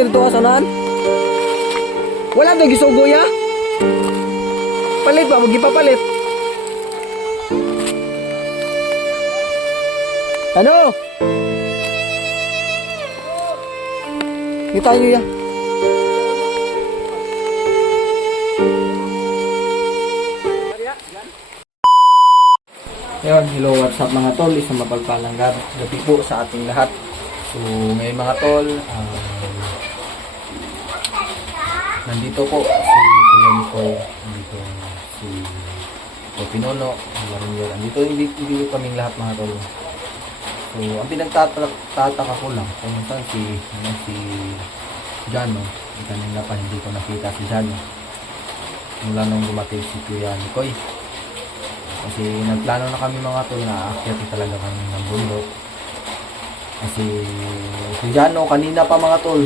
Ito asanan? Wala to gisugo ya? Palit ba? Magipapalit. Ano? Kita nyo ya? Ayun, hello, what's up mga tol? Isang mapagpalang gabi po sa ating lahat. So, ngayon mga tol, nandito po si Kuya Nicoy, nandito si Pinono, nandito hindi kaming lahat mga tol. So, ang pinagtataka ko lang kung saan si Jano, kanina pa hindi ko nakita si Jano mula nung dumating si Kuya Nicoy. Kasi nagplano na kami mga tol na aakyat talaga kami ng bundok. Kasi si Jano kanina pa mga tol,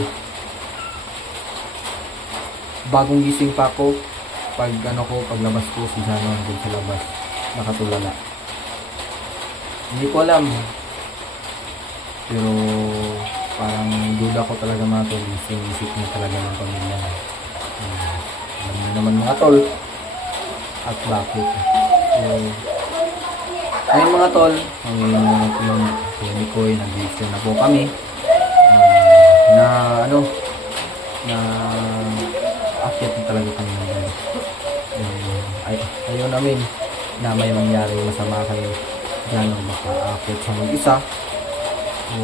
bagong gising pa ako, paglabas ko si Jano nandun sa labas, nakatulala. Hindi ko alam, pero parang duda ko talaga mga tol, sinisip niya talaga ng pamilya. Alam niyo naman mga tol, at bakit. So, ngayon mga tol, yung Nicoy, nag-reaction na po kami na akyat na talaga kami ng gano'n. Ayaw namin na may mangyari masama kayo dyan o baka akyat sa mag-isa o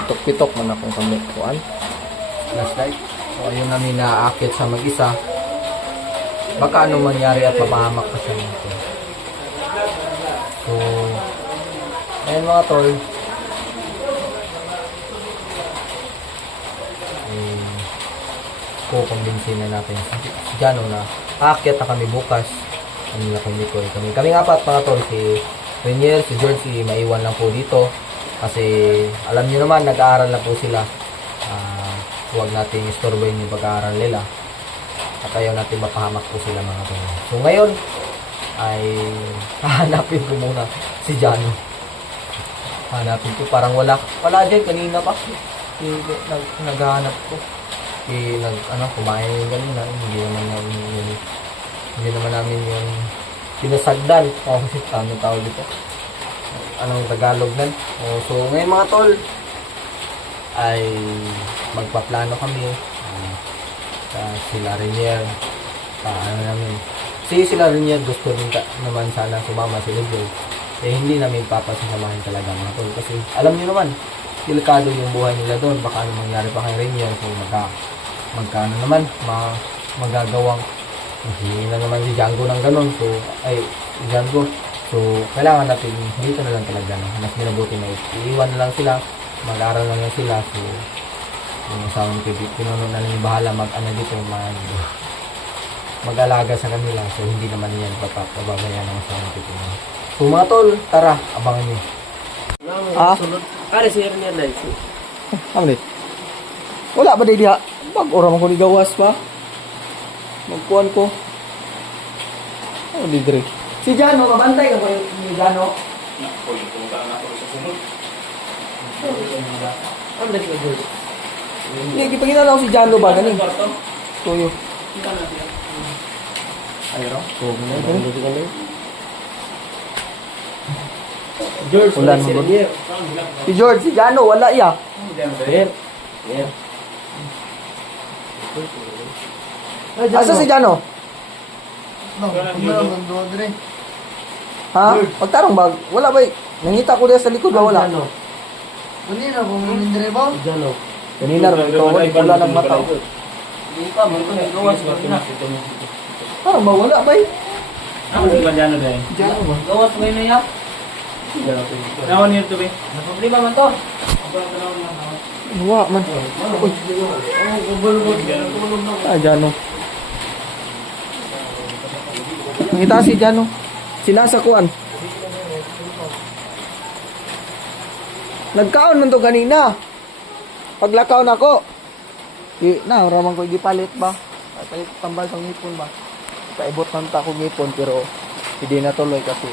pitok-pitok man akong kamukhaan flashlight. So ayaw namin na akyat sa mag-isa, baka ano mangyari at mapahamak pa siya nito. So ayun mga tol, kukumbinsin na natin si Jano na aakyat na kami bukas. Kanina kung Nicoy kami apat mga tol, si Renier, si George, si maiwan lang po dito kasi alam niyo naman nag-aaral na po sila. Huwag natin istorbohin yung pag-aaral nila at ayaw natin mapahamak po sila mga tol. So ngayon ay hahanapin ko muna si Jano. Hanapin ko, parang wala dyan kanina pa. Naghahanap ko. Kumain kanina. Hindi naman namin yung pinasagdan. Anong tawag dito? Anong Tagalog nan? So ngayon mga tol ay magpaplano kami. Sila Renier. Sila Renier gusto din naman sana sumama sila Joe. Hindi namin papasasamahin talaga mga tol kasi alam niyo naman delikado yung buhay nila doon, baka ano mangyari pa kay Renier. So magkano naman magagawang hindi na naman si Django ng ganun. So si Django, so kailangan natin dito na lang talaga, no? Mas minabuti na iiwan na lang sila, mag-aral na lang sila. So yung asawa ni Pinono na lang yung bahala dito, mag-alaga sa kanila. So hindi naman yan pababayaan ng asawa ni Pinono. So mga tol, tara, abangan nyo. Kaya si Renier na ito. Amlit. Wala ba diha? Mag-oram ako ni gawas pa. Magkuhan ko. Ano di dire? Si Jano, kabantay ka ba ni Jano? Ano na siya, George? Hindi, ipagina lang si Jano ba? Galing. Tuyo. Ayro? George, wala si naman. Renier. Si George, si Jano, wala iya. Asa si Jano? Ha? Pagtarong ba? Wala ba? Nangita ko dyan sa likod ba? Wala. Kanina kung hindi ba? Jano. Kanina rin ito. Wala ng mata. Hindi pa, may gawas ko na. Parang ba? Wala ba? Ako di ba Jano dahil? Jano ba? Gawas ko na yan. Nawan niyo ito ba? Naproblema man to. Wala man. Jano. Ngita si Jano. Sila sa kuan. Nagkaon man to kanina. Paglakaw na ko. Raman ko gipalit ba? Palit tambal sa ngipon ba? Kaibot man ta ko ngipon pero hindi na tuloy kasi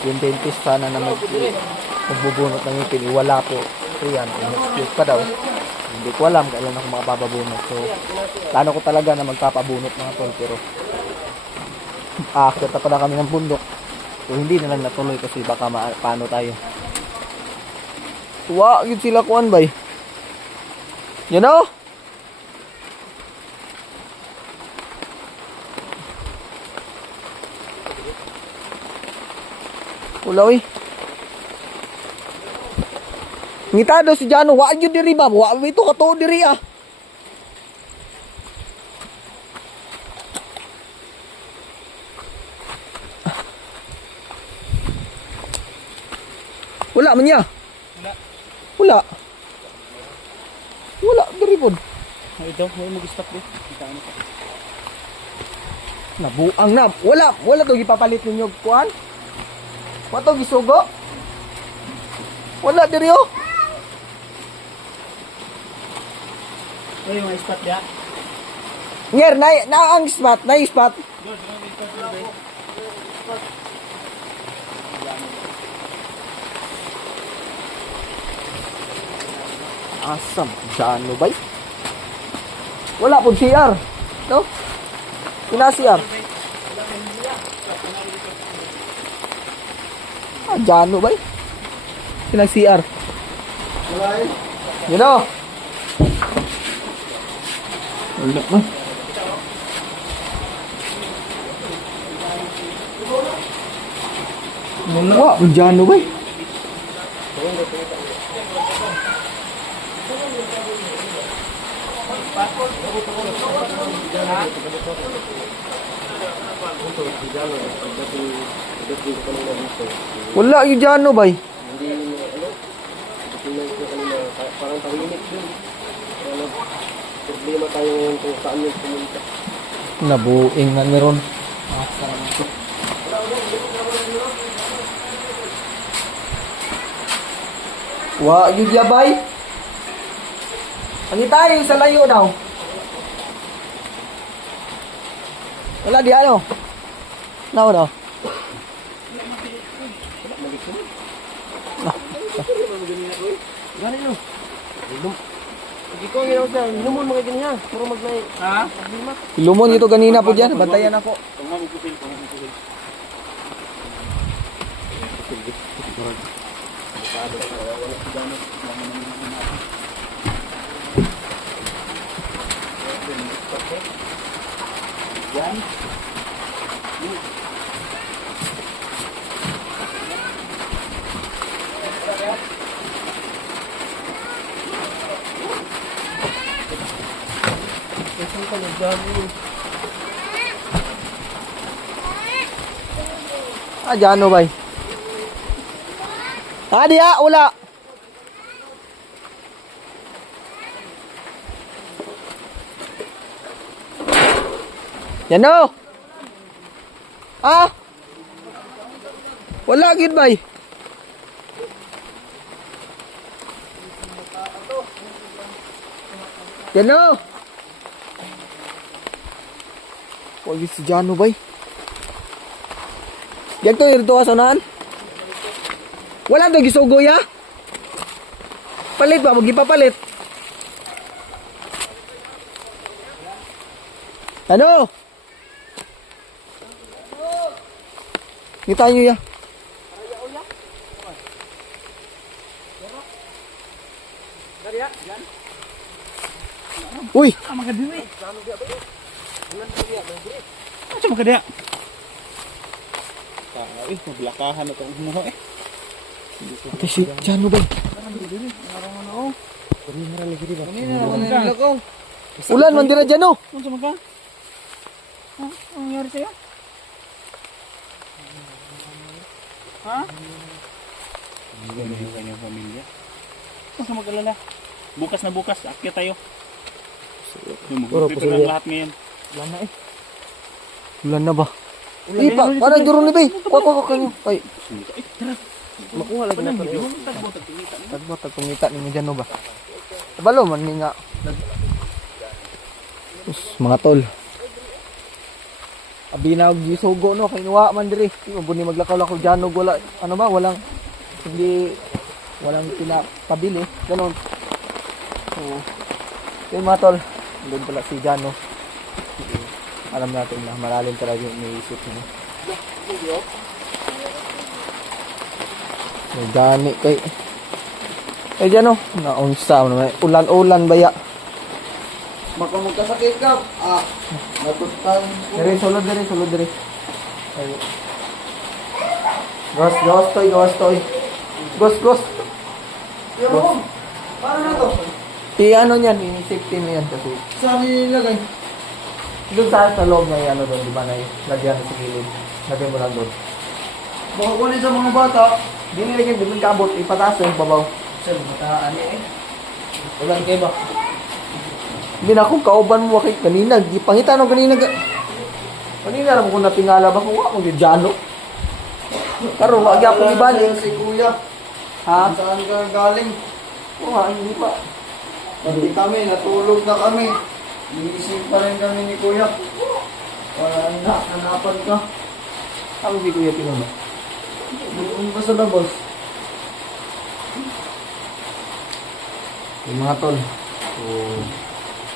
yung dentist sana na magbubunot ng ngipin. Wala po. So yan, in-excuse pa daw. Hindi ko alam kailan ako makapapabunot. So, plano ko talaga na magpapabunot mga tol. Pero, aakyat na pala kami ng bundok. So, hindi na lang natuloy kasi baka paano tayo. Tuwa, yun sila kuan bay. You know? Ulaw eh. Ngita daw si Jano, wa yun diri ba? Wa ito ka diri ah. Wala man niya. Wala. Wala diri pod. Ito, may mag-stop din. Nabuang na. Wala to gipapalit ninyo kuan. Wa to gisugo. Wala diri oh. Ay, may spot ya. Nger na ang spot, na spot. Asam, Jano bay. Wala po CR. No? Pina CR. Jano bay. Pina CR. You know? Wala na. Wala, Jano bay. Wala yung Jano bay. Parang tahimik din. Problema tayo kung saan yung pumunta. Nabuing na meron. Wa yung yabay. Ang tayo sa layo daw. Wala di ano. Nawa daw. Gani no. Hindi ko nginaw sa lumon mga ganyan. Puro magnay. Ha? Lumon ito ganina po dyan. Bantayan ako. Jano bay. Dia, ula. Jano. Wala gid bay. Jano. Wagi si Jano bay. Diyan to irto ka sonan. Wala to gisugo ya. Palit ba mo gipapalit? Ano? Kita nyo ya. Uy, Makadiri. Ano makadiri? Ay, maglakahan na itong humuho eh. ito si Jano bay. Ulan man dira Jano. Ano sa mga? Ha? Ano nangyari sa'yo? Ha? Ano yung kanyang pamilya? Ano sa mag-alala? Bukas na bukas, akyat tayo. Mag-prepare ang lahat ngayon. Ulan na eh. Ulan na ba? Ipa, parang duro ni bay. Kuha kanyo. Ay, makuha lagi na tayo. Tagbo-tagpungita ni Jano ba? Tabalo man ni nga. Mga tol. Abi na gisugo no kay nuwa man diri. Ubo ni maglakaw-lakaw Jano wala ano ba walang hindi walang pinapabili ganon. So Oo. Yung mga tol, doon pala si Jano. Alam natin na malalim talaga yung iniisip niya. May gani kay... Eh Jano, naunsa mo naman. Ulan-ulan baya. Baka magkasakit ka. Natutan. Sulod diri. Ay. Gos, toy. Gos. Yo, paano na to? Ano niyan, ini-safety na yan kasi. Saan nilagay? Doon sa loob na yan, ano doon, di ba na lagyan sa gilid. Lagyan mo lang doon. Baka kunin sa mga bata. Di nilagyan, di mo kabot, ipataas na yung babaw. Sir, bataan eh. Ulan kayo ba? Hindi na akong kauban mo wakit kanina. Di pangita no kanina. Kanina alam ko natingala ba kung ako yung Jano. Karon wag ako ibalik. Si Kuya. Ha? Saan ka galing? Oo nga, hindi pa. Hindi kami, natulog na kami. Iisip pa rin kami ni Kuya. Wala na, hanapan ka. Ako si Kuya Pinuno. Doon ka sa labas. Yung mga tol. So,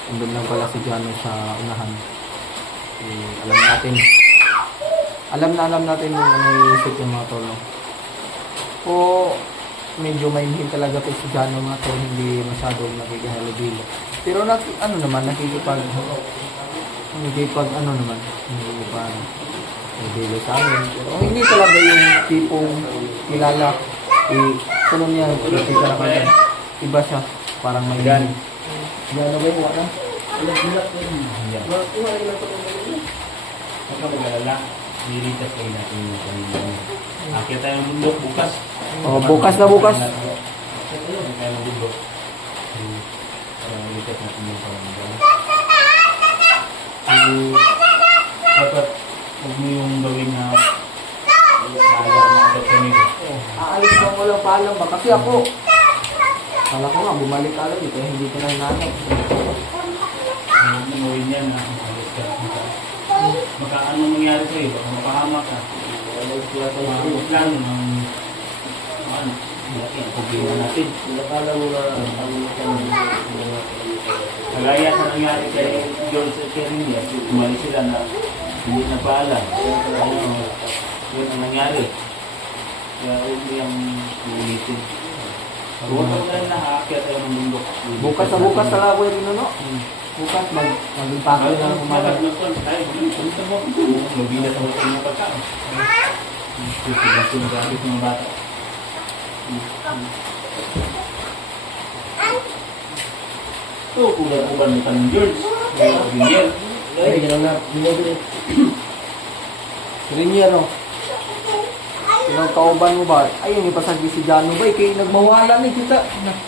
andun lang pala si Jano sa unahan. Alam natin yung ano yung isip yung mga tol. No? O, medyo mahinhin talaga to si Jano mga tol. Hindi masyadong nakikihalubilo. Pero nakikipag nabilo sa amin. Pero hindi talaga yung tipong kilala. Tulong niya, nakita na kanya. Iba siya. Parang may Gan. Gano ba yung wala? Yan. Huwag ka mag-alala. Nilitas kayo natin yung kanina. Akit tayo ng bundok bukas. Oh, bukas na bukas. Akit tayo ng bundok. Nilitas natin yung kanina. Dapat huwag mo yung gawin na sayang na agad kami. Aalis ko walang paalam ba? Kasi ako, kala ko nga, bumalik ka lang eh, kaya hindi ko na hinanap. Yung gawin niya na alis ka. Baka anong mangyari sa'yo? Baka mapahamak ka. Mahamak lang ng laki ang problema natin. Nakala mo na Kagaya sa nangyari kay George at Karen niya, umalis sila na hindi na paalam. Yun ang nangyari. Kaya huwag niyang ulitin. Huwag ka tayo nakaakyat tayo ng bundok. Bukas na bukas talaga ko yung ano. Bukas, mag-impake na lang kumalag. Punta mo. Mabilat ang mga pagkain. Susunod sa mga bata. Ito, kulang-kulang ng tanong George. Binigyan. ay, gano'n na. Rinier, no? Yung kauban mo ba? Ayun, ipasagi si Jano ba? Kaya nagmawala ni kita.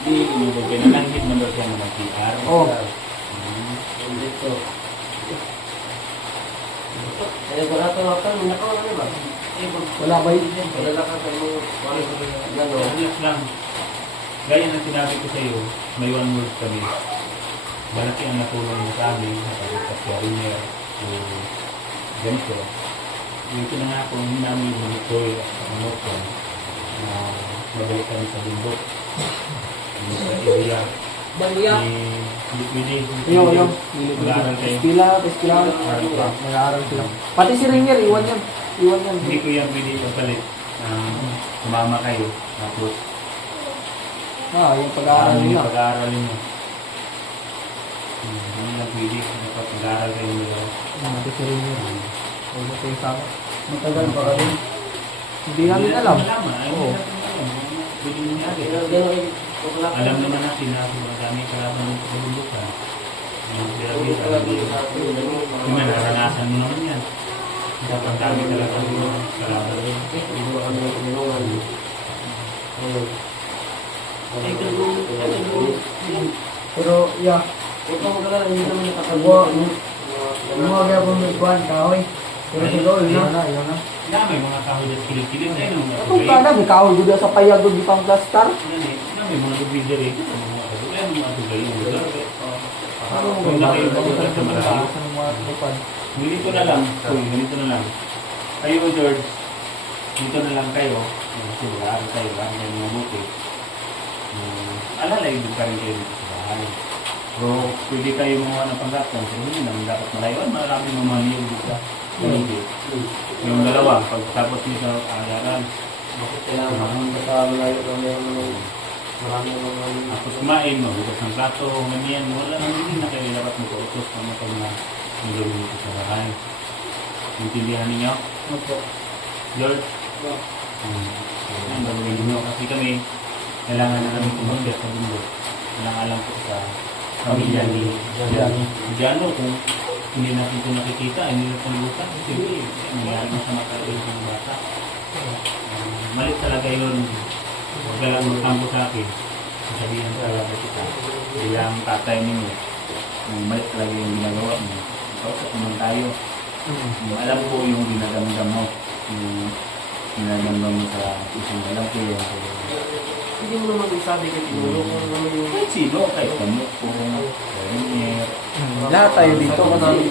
Di, inubog ka na lang. Hit man daw siya ng PR. Oh. Dito. Ay, wala ito ako. Nakaw na ba? Wala ba yun? Wala ka sa mga gano'n. Relax lang. Gaya ng sinabi ko sa iyo, may one word kami. Malaki ang natulong mo sa amin, nakalipas ka rin niya, ganito. Ito na nga kung hindi namin monitoy at monitoy na mabalik kami sa bundok. Sa area. Yung. Mag-aaral kayo. Pila. Mag-aaral sila. Pati si Rinier, iwan yan. Hindi ko yan pwede ipapalit. Sumama kayo. Tapos, Yung pag-aaral yung nila. pag-aaralin mo. Hindi lang pwede. Dapat pag-aaral kayo nila. Pati si Rinier. Huwag mo kayo sama. Matagal pa rin. Hindi namin alam. Oo. Pwede nangyari. Gano'n, Alam naman natin na madami kalaban ng pagbubukan. Yung naranasan mo naman yan. Dapat dami talaga ng kalaban. Pero, yeah. Huwag ka mag-alala, hindi naman Abo, nakakagawa. yung mga gaya kong nagkuhan, kahoy. Pero siguro, yun na. Na may mga kahoy at kilig-kilig na yun. Kung kada, may kahoy juga sa payag doon, di pang plastar. Na may mga lubidya rin. Mga tugay yung lugar. Kung na kayo mag-ugat sa marami. Ganito na lang. Ganito na lang. Kayo, George. Dito na lang kayo. Kasi mag-aaral kayo. Ang mga buti. Alalay, doon pa rin kayo dito sa bahay. bahay. So, pwede kayo mga ng panggatan. So, hindi naman dapat malayo. Marami mga niyog dito. Hindi. Yung dalawa, pagtapos niyo sa agaran. Bakit kailangan basta malayo lang meron marami mga Tapos kumain mo, hugas ng plato, ganyan. Wala nang hindi na kayo dapat mag-utos na pag na nilawin dito sa bahay. Intindihan ninyo? Opo. George? Ang gagawin ninyo. Kasi kami, kailangan na namin tumagdas sa mundo. Kailangan alam po sa pamilya ni Diano kung hindi natin ito nakikita, hindi natin palibutan. Siyempre, nangyari mo sa matagal ng bata. Mali talaga yun. Huwag ka lang magtampo sa akin. Sabihan talaga kita. Bilang tatay ninyo. Mali talaga yung ginagawa mo. Kausap naman tayo. Alam ko yung ginagandam mo. Yung ginagandam mo sa isang alam ko yung Hindi mo naman isabi kay Pinulo kung ano yung... kahit sino, kahit kamo kung Renier. Lahat tayo dito kasi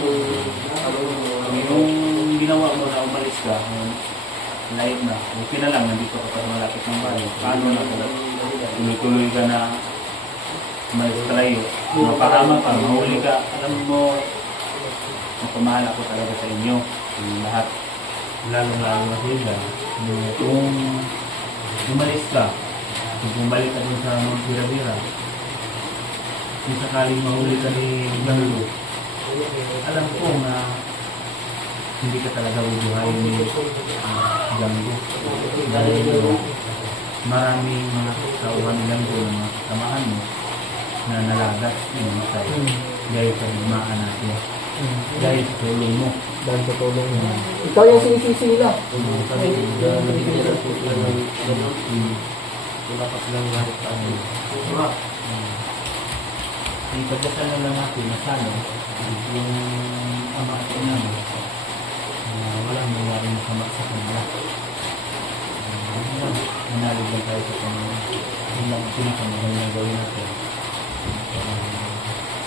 Yung ginawa mo na umalis ka, live na, okay na lang, nandito ka pa malapit ng bahay. Paano na kung tuloy-tuloy ka na umalis ka layo, mapakama ka, mahuli ka, alam mo, mapamahal ako talaga sa inyo. Yung lahat, lalo-lalo na sila. Kung umalis ka, kung bumalik ka dun sa mga bira-bira, kung sakaling mahuli ka ni Galo, alam ko na hindi ka talaga bubuhayin ni Django. Dahil maraming mga kauhan ni Django ng mga kasamahan mo na nalagas yung matay. Dahil sa bigmaan natin. Dahil sa tulong mo. dahil sa tulong mo. Ikaw yung sinisisi nila. Dapat lang lahat tayo. Ipagdasal na lang natin na sana yung ama at ina mo walang nangyari masama sa kanila. Manalig lang tayo sa Panginoon. Yun lang ang pinakamagandang gawin natin.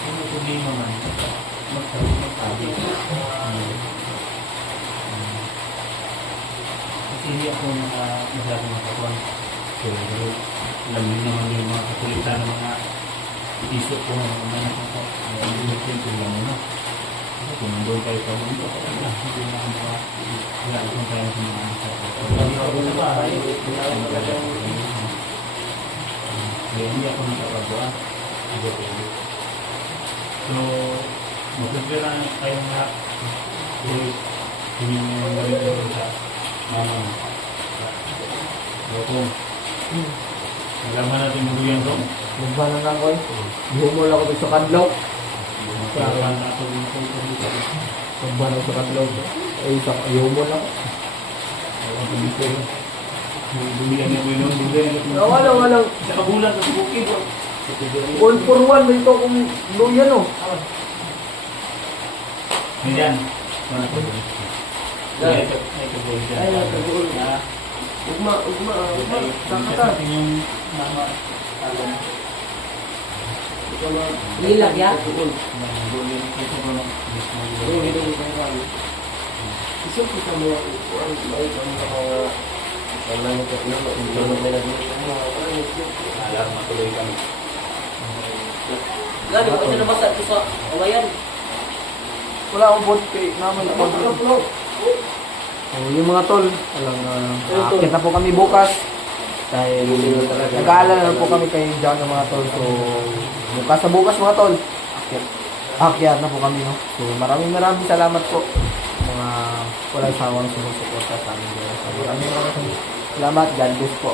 Kung may problema man, magsabi. Kasi hindi ako masyadong makakuan. So, alam niyo naman yung mga kakulitan ng mga iso ko ng mga anak ko. Hindi ko lang muna. Kung nandun kayo sa mundo, hindi na ako makakilala tayo sa mga anak ko. Sa bahay, kaya hindi ako nakapagawa. So, magpipira kayong lahat. Hindi nyo yung gawin ko sa mama. Kung nalaman natin magulyan ko, Magbanan lang ko eh. Bumula ako sa kadlaw. kailangan natin yung kong Magbanan sa kadlaw. Ay, yumo lang. Dumihan niya ko yun, dumihan niya ko. Walang. Sa kabulan, sa bukid. All for one. May ito kong luyan oh. Ganyan. Mana ko doon? Ay, kabulan dyan. Ay, kabulan. Ugma. Sakata. Yung mama. Lilag ya? Isip ko sa mga Alam, matuloy kami. Gano'n ko siya nabasa ito sa kawayan. wala akong bot kay naman yung yung mga tol, akit na po kami bukas. Dahil nag-aalala na po kami kay John ng mga tol. So, bukas sa bukas mga tol, akyat na po kami. No? So, maraming salamat po. Mga walang sawang sumusuporta sa amin. So, maraming salamat. God bless po.